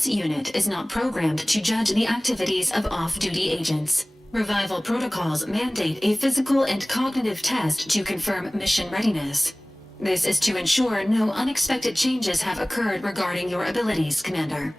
This unit is not programmed to judge the activities of off-duty agents. Revival protocols mandate a physical and cognitive test to confirm mission readiness. This is to ensure no unexpected changes have occurred regarding your abilities, Commander.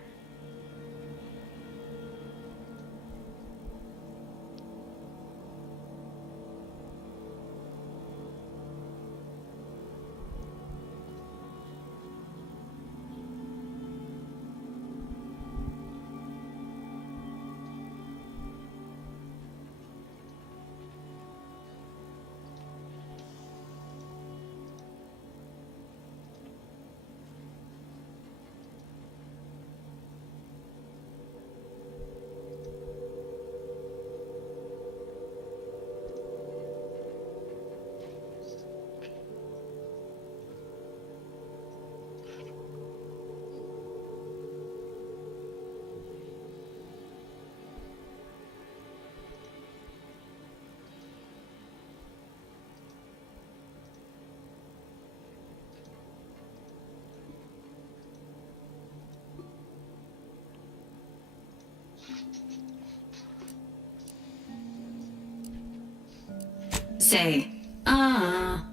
Say, ah.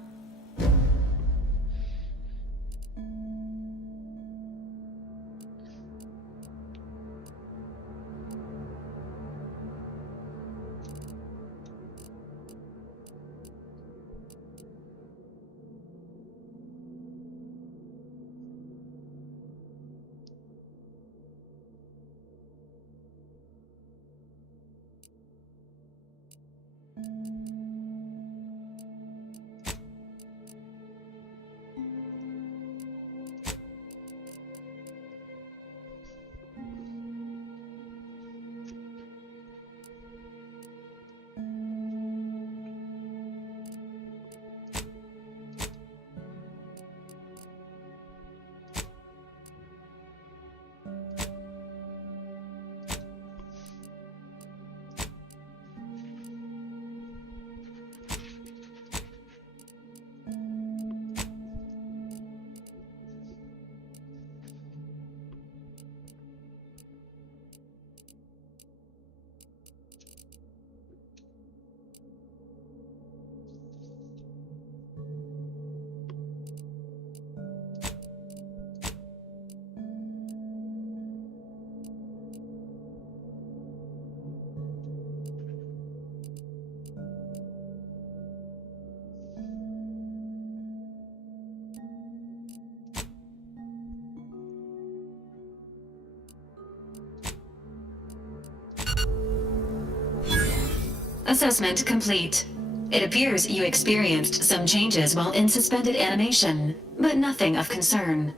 Assessment complete. It appears you experienced some changes while in suspended animation, but nothing of concern.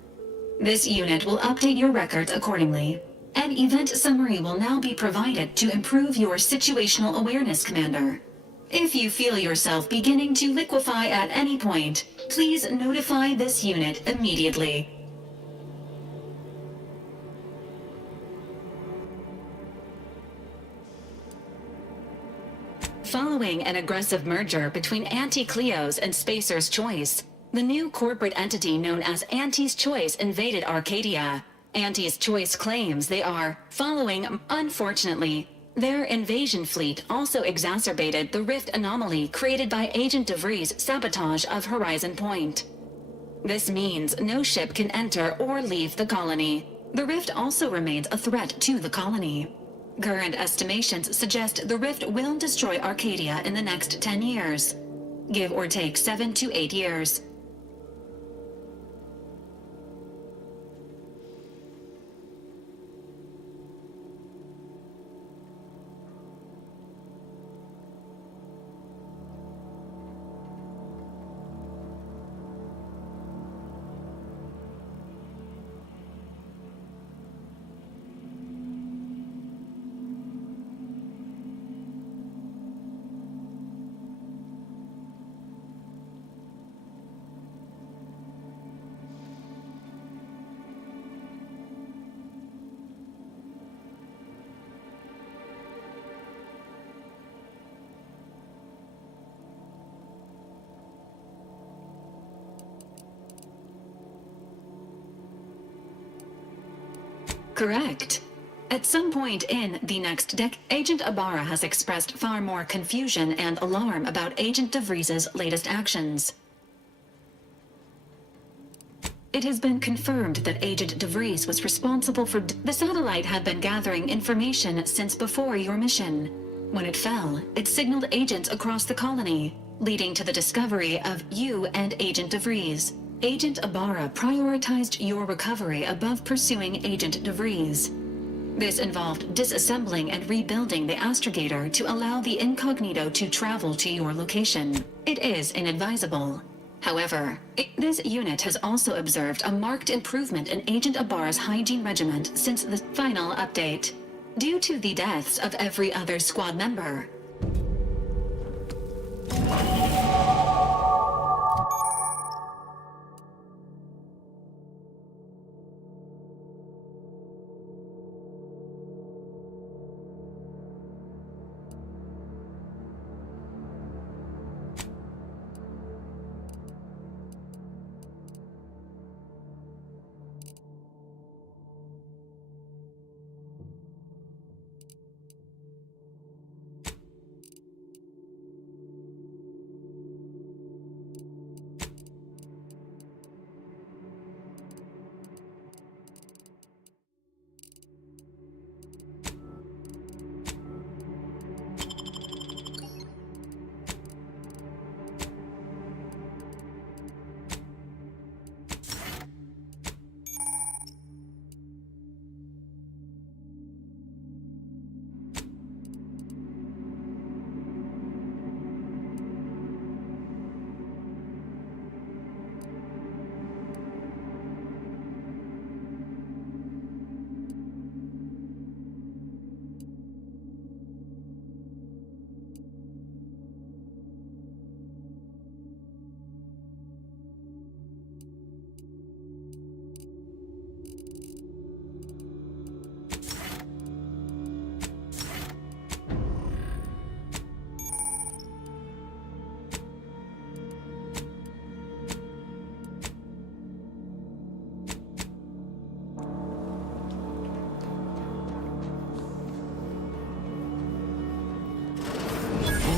This unit will update your records accordingly. An event summary will now be provided to improve your situational awareness, Commander. If you feel yourself beginning to liquefy at any point, please notify this unit immediately. Following an aggressive merger between Anti-Cleo's and Spacer's Choice, the new corporate entity known as Anti's Choice invaded Arcadia. Anti's Choice claims they are following, unfortunately. Their invasion fleet also exacerbated the rift anomaly created by Agent DeVries' sabotage of Horizon Point. This means no ship can enter or leave the colony. The rift also remains a threat to the colony. Current estimations suggest the rift will destroy Arcadia in the next 10 years. Give or take 7 to 8 years. Correct. At some point in the next decade, Agent Ibarra has expressed far more confusion and alarm about Agent DeVries's latest actions. It has been confirmed that Agent DeVries was responsible for the satellite had been gathering information since before your mission. When it fell, it signaled agents across the colony, leading to the discovery of you and Agent DeVries. Agent Ibarra prioritized your recovery above pursuing Agent DeVries. This involved disassembling and rebuilding the astrogator to allow the incognito to travel to your location. It is inadvisable. However, this unit has also observed a marked improvement in Agent Ibarra's hygiene regiment since the final update, due to the deaths of every other squad member.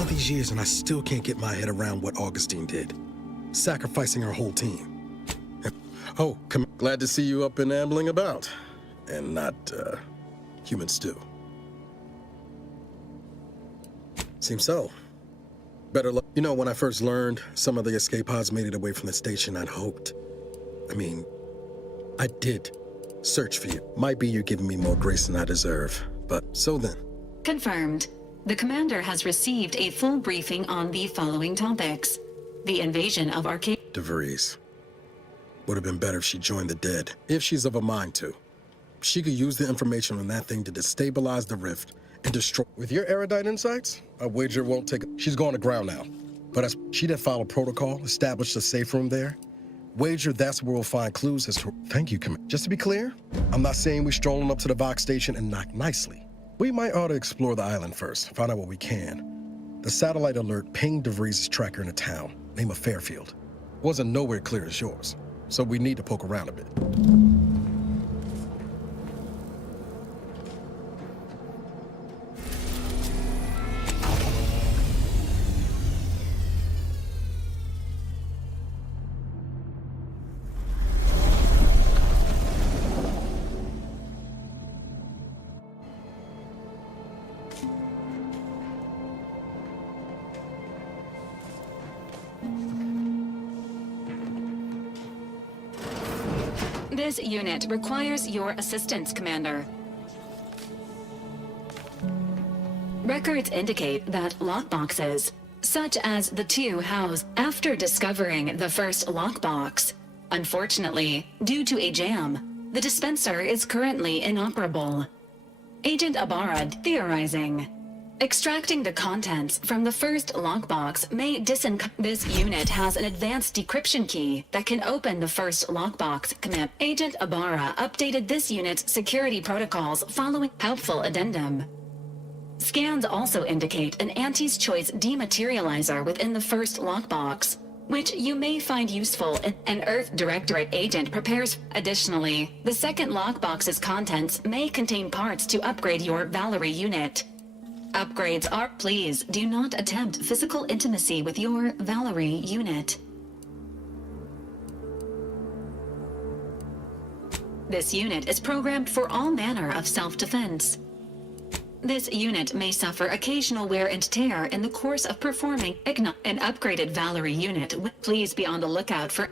These years and I still can't get my head around what Augustine did. Sacrificing her whole team. Oh, glad to see you up and ambling about. And not, human stew. Seems so. Better luck. You know, when I first learned some of the escape pods made it away from the station, I'd hoped. I did search for you. Might be you're giving me more grace than I deserve, but so then. Confirmed. The commander has received a full briefing on the following topics. The invasion of Arcadia. DeVries. Would have been better if she joined the dead, if she's of a mind to. She could use the information on that thing to destabilize the rift and destroy. With your erudite insights, I wager won't take it. She's going to ground now. But as she did follow protocol, established a safe room there. Wager that's where we'll find clues as to. Thank you, Commander. Just to be clear, I'm not saying we're strolling up to the Vox station and knock nicely. We might ought to explore the island first, find out what we can. The satellite alert pinged DeVries' tracker in a town, name of Fairfield. Wasn't nowhere clear as yours, so we need to poke around a bit. This unit requires your assistance, Commander. Records indicate that lockboxes, such as the two housed after discovering the first lockbox, unfortunately, due to a jam, the dispenser is currently inoperable. Agent Ibarra theorizing. Extracting the contents from the first lockbox may This unit has an advanced decryption key that can open the first lockbox. Command. Agent Ibarra updated this unit's security protocols following helpful addendum. Scans also indicate an Auntie's Choice dematerializer within the first lockbox. which you may find useful. An Earth Directorate agent prepares. Additionally, the second lockbox's contents may contain parts to upgrade your Valerie unit. Upgrades are. Please do not attempt physical intimacy with your Valerie unit. This unit is programmed for all manner of self-defense. This unit may suffer occasional wear and tear in the course of performing an upgraded Valerie unit. Please be on the lookout for.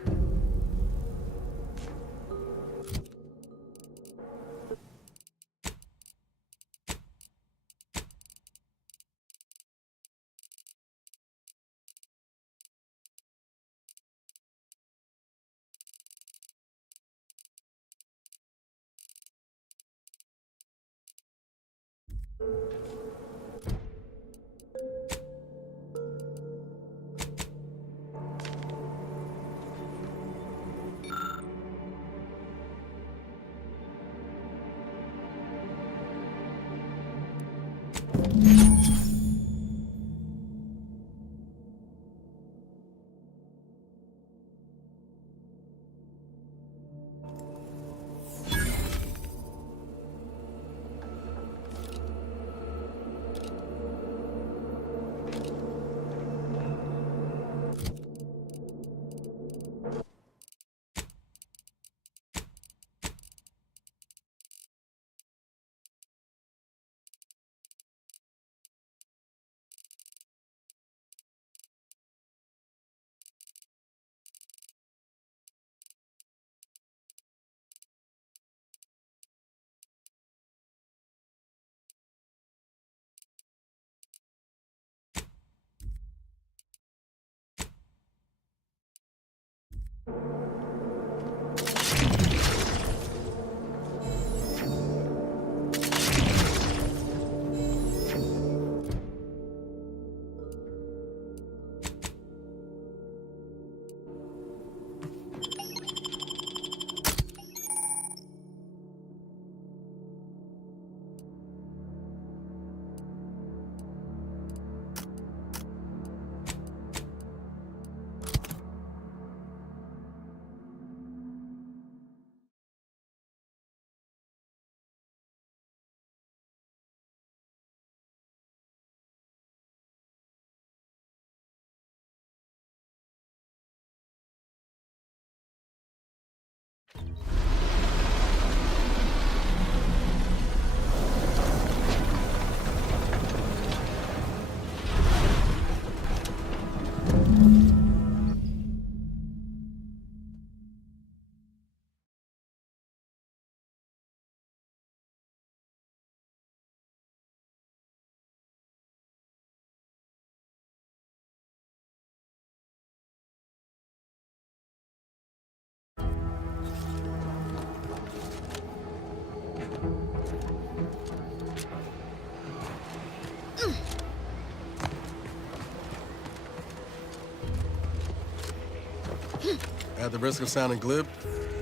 At the risk of sounding glib,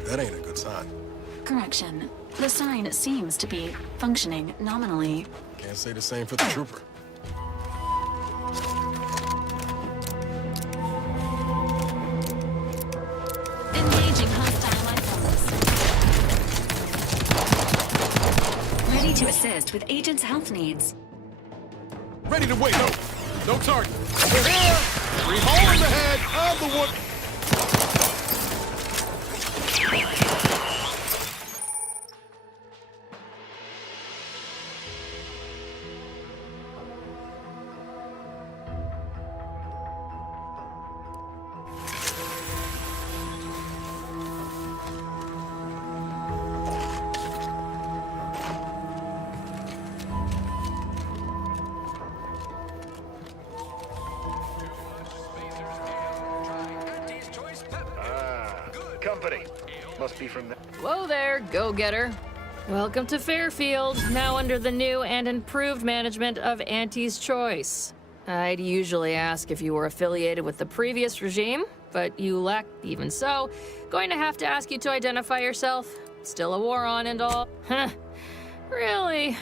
that ain't a good sign. Correction. The sign seems to be functioning nominally. Can't say the same for the trooper. Engaging hostile life forms. Ready to assist with agent's health needs. Ready to wait. No target. We're here. Three hole in the head of the wood. Company. Must be from the... Whoa there, go-getter. Welcome to Fairfield, now under the new and improved management of Auntie's Choice. I'd usually ask if you were affiliated with the previous regime, but you lack. Even so, going to have to ask you to identify yourself. Still a war on and all. Huh. Really?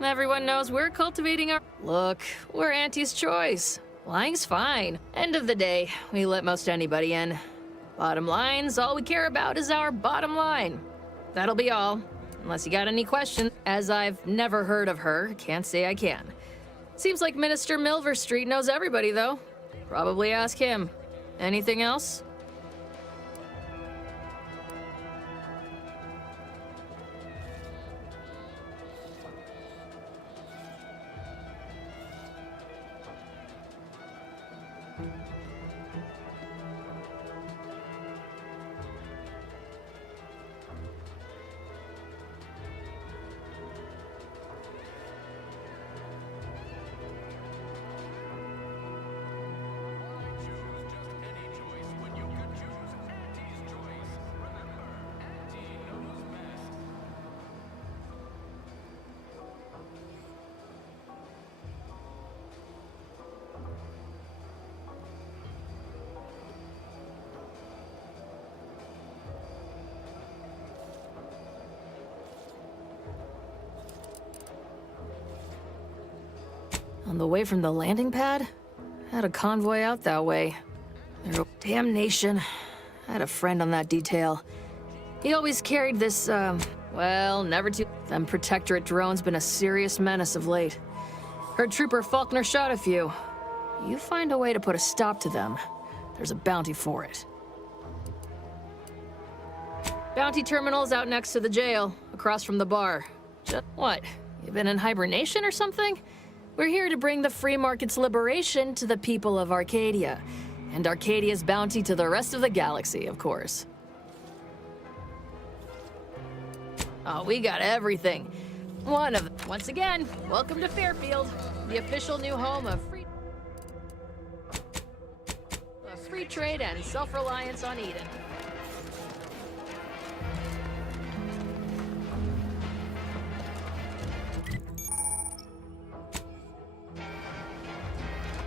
Everyone knows we're cultivating our... Look, we're Auntie's Choice. Lying's fine. End of the day, we let most anybody in. Bottom line's all we care about is our bottom line. That'll be all. Unless you got any questions. As I've never heard of her, can't say I can. Seems like Minister Milverstreet knows everybody, though. Probably ask him. Anything else? On the way from the landing pad? Had a convoy out that way. Damnation. I had a friend on that detail. He always carried this, well, never too... Them Protectorate drones been a serious menace of late. Heard Trooper Faulkner shot a few. You find a way to put a stop to them, there's a bounty for it. Bounty terminal's out next to the jail, across from the bar. What? You been in hibernation or something? We're here to bring the free market's liberation to the people of Arcadia, and Arcadia's bounty to the rest of the galaxy, of course. Oh, we got everything. Once again, welcome to Fairfield, the official new home of free trade and self-reliance on Eden.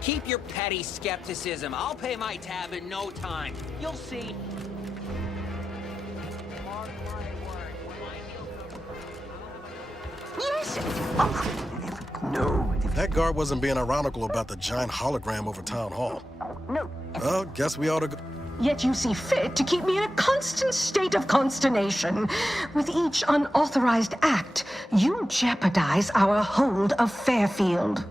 Keep your petty skepticism. I'll pay my tab in no time. You'll see. Mark my word, Yes! Oh, no. That guard wasn't being ironical about the giant hologram over Town Hall. No. Well, guess we ought to go. Yet you see fit to keep me in a constant state of consternation. With each unauthorized act, you jeopardize our hold of Fairfield.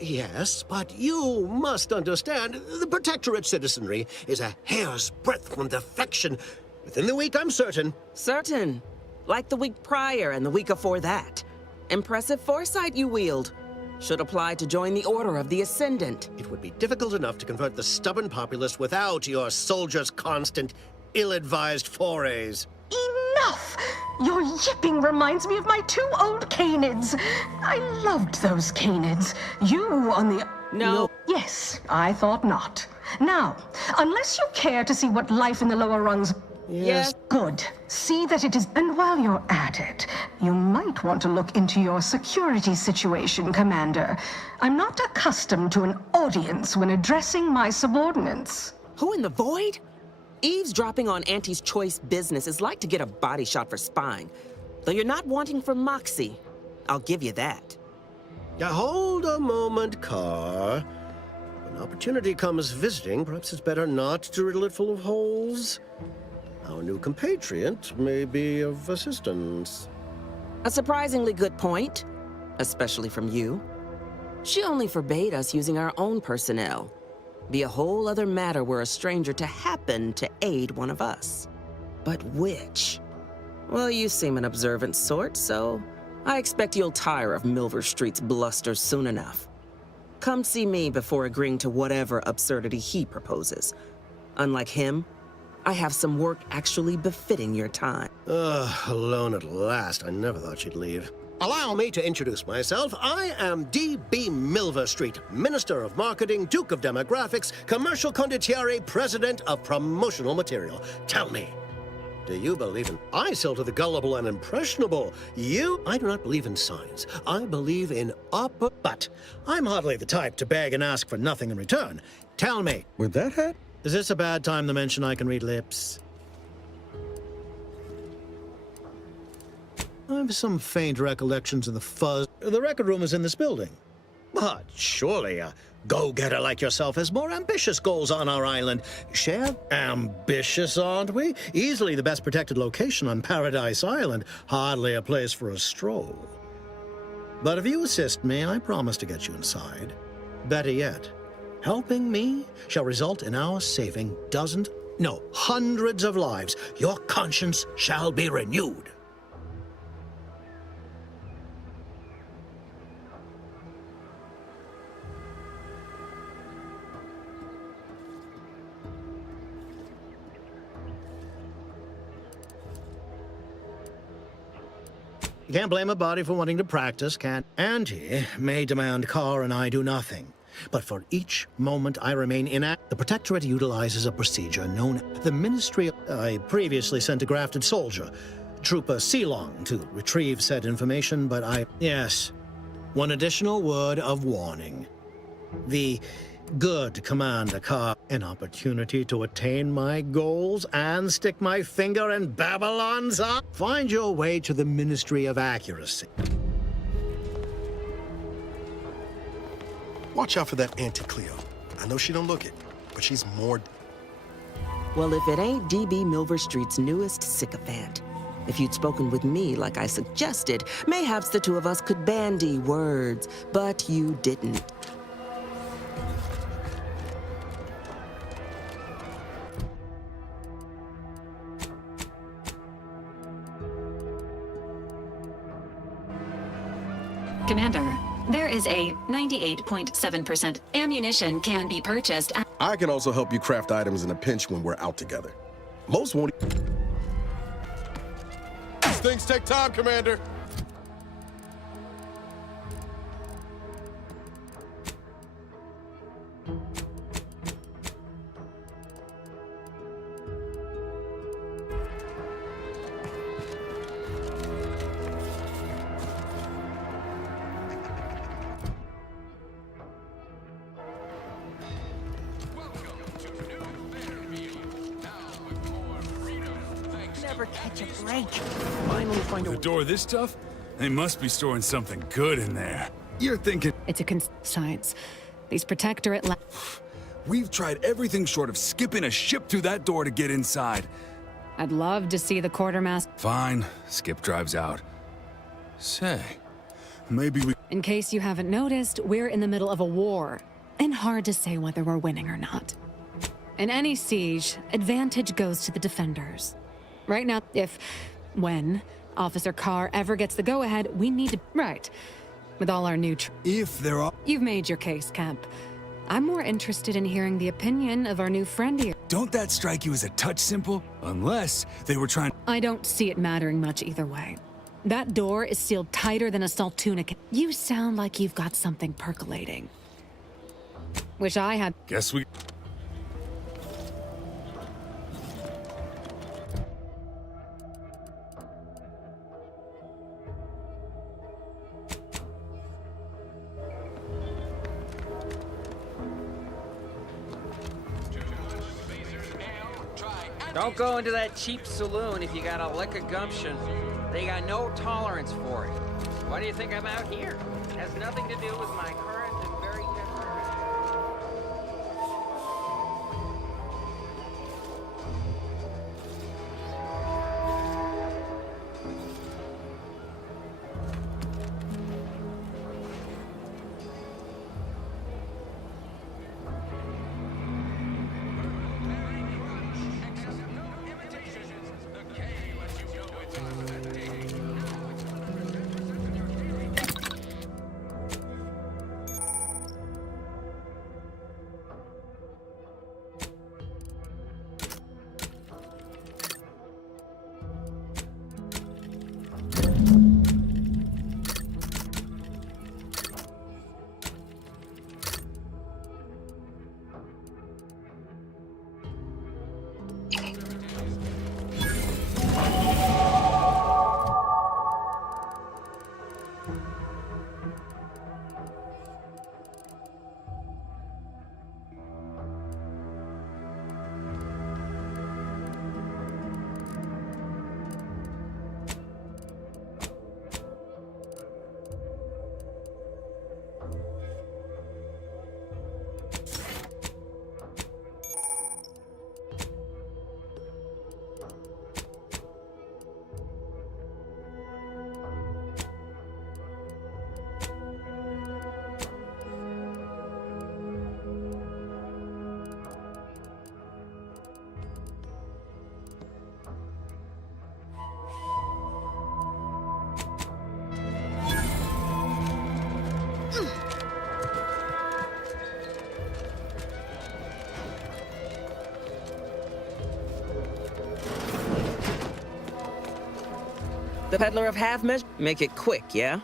Yes, but you must understand, the Protectorate citizenry is a hair's breadth from defection. Within the week, I'm certain. Certain. Like the week prior and the week before that. Impressive foresight you wield. Should apply to join the Order of the Ascendant. It would be difficult enough to convert the stubborn populace without your soldiers' constant, ill-advised forays. Enough! Your yipping reminds me of my 2 old canids. I loved those canids. You, on the... No. Yes, I thought not. Now, unless you care to see what life in the lower rungs... Yes. Good. See that it is... And while you're at it, you might want to look into your security situation, Commander. I'm not accustomed to an audience when addressing my subordinates. Who in the void? Eavesdropping on Auntie's choice business is like to get a body shot for spying. Though you're not wanting for moxie. I'll give you that. Now, hold a moment, Carr. When opportunity comes visiting, perhaps it's better not to riddle it full of holes. Our new compatriot may be of assistance. A surprisingly good point. Especially from you. She only forbade us using our own personnel. Be a whole other matter were a stranger to happen to aid one of us. But which? Well, you seem an observant sort, so I expect you'll tire of Milverstreet's bluster soon enough. Come see me before agreeing to whatever absurdity he proposes. Unlike him, I have some work actually befitting your time. Alone at last. I never thought she'd leave. Allow me to introduce myself. I am D.B. Milverstreet, Minister of Marketing, Duke of Demographics, Commercial Condottiere, President of Promotional Material. Tell me, do you believe in... I sell to the gullible and impressionable. I do not believe in signs. I believe in But I'm hardly the type to beg and ask for nothing in return. Tell me. With that hat? Is this a bad time to mention I can read lips? I have some faint recollections of the fuzz. The record room is in this building. But surely a go-getter like yourself has more ambitious goals on our island. Share? Ambitious, aren't we? Easily the best protected location on Paradise Island. Hardly a place for a stroll. But if you assist me, I promise to get you inside. Better yet, helping me shall result in our saving dozens, no, hundreds of lives. Your conscience shall be renewed. You can't blame a body for wanting to practice, can? Auntie may demand Carr and I do nothing. But for each moment I remain inactive, the Protectorate utilizes a procedure known as the Ministry of... I previously sent a grafted soldier, Trooper Ceylon, to retrieve said information, but Yes. One additional word of warning. The good Commander Carr, an opportunity to attain my goals and stick my finger in Babylon's eye. Find your way to the Ministry of Accuracy. Watch out for that Auntie Cleo. I know she don't look it, but she's more... Well, if it ain't D.B. Milver Street's newest sycophant. If you'd spoken with me like I suggested, mayhaps the two of us could bandy words, but you didn't. Commander, there is a 98.7% ammunition can be purchased. I can also help you craft items in a pinch when we're out together. Most won't... These things take time, Commander. Never catch a break. Finally find The door this tough? They must be storing something good in there. You're thinking... It's a science. These Protectorate We've tried everything short of skipping a ship through that door to get inside. I'd love to see the quartermaster. Fine. Skip drives out. Say, maybe we... In case you haven't noticed, we're in the middle of a war. And hard to say whether we're winning or not. In any siege, advantage goes to the defenders. Right now, when Officer Carr ever gets the go-ahead, we need to... Right. With all our new... If there are... You've made your case, Kemp. I'm more interested in hearing the opinion of our new friend here. Don't that strike you as a touch simple? Unless they were trying... I don't see it mattering much either way. That door is sealed tighter than a Saltuna. You sound like you've got something percolating. Wish I had... Guess we... Don't go into that cheap saloon if you got a lick of gumption. They got no tolerance for it. Why do you think I'm out here? It has nothing to do with my current and very different... The peddler of half measure? Make it quick, yeah?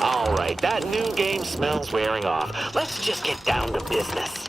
All right, that new game smells wearing off. Let's just get down to business.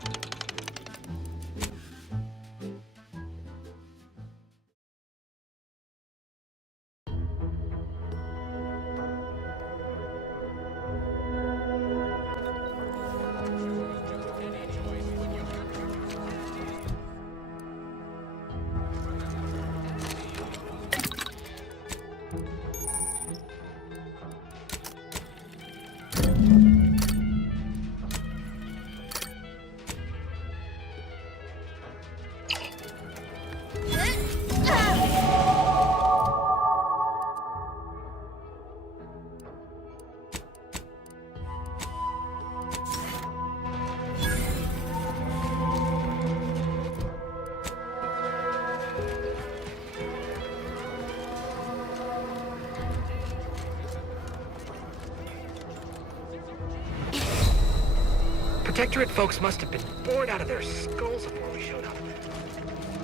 Protectorate folks must have been bored out of their skulls before we showed up.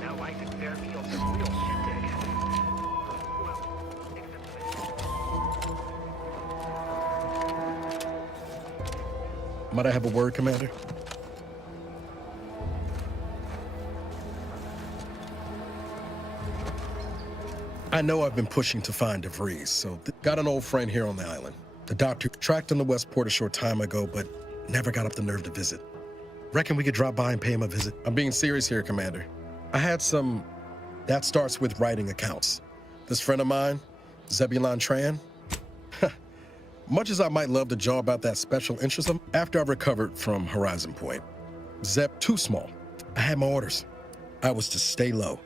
Now life in Fairfield's a real shindig. Well, except Might I have a word, Commander? I know I've been pushing to find DeVries, so got an old friend here on the island. The doctor tracked him to Westport a short time ago, but never got up the nerve to visit. Reckon we could drop by and pay him a visit? I'm being serious here, Commander. I had some... That starts with writing accounts. This friend of mine, Zebulon Tran, much as I might love to jaw about that special interest, after I recovered from Horizon Point, Zeb too small. I had my orders. I was to stay low.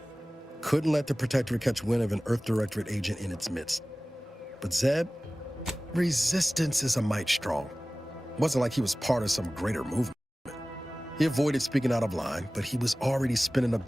Couldn't let the Protectorate catch wind of an Earth Directorate agent in its midst. But Zeb, resistance is a mite strong. Wasn't like he was part of some greater movement. He avoided speaking out of line, but he was already spinning up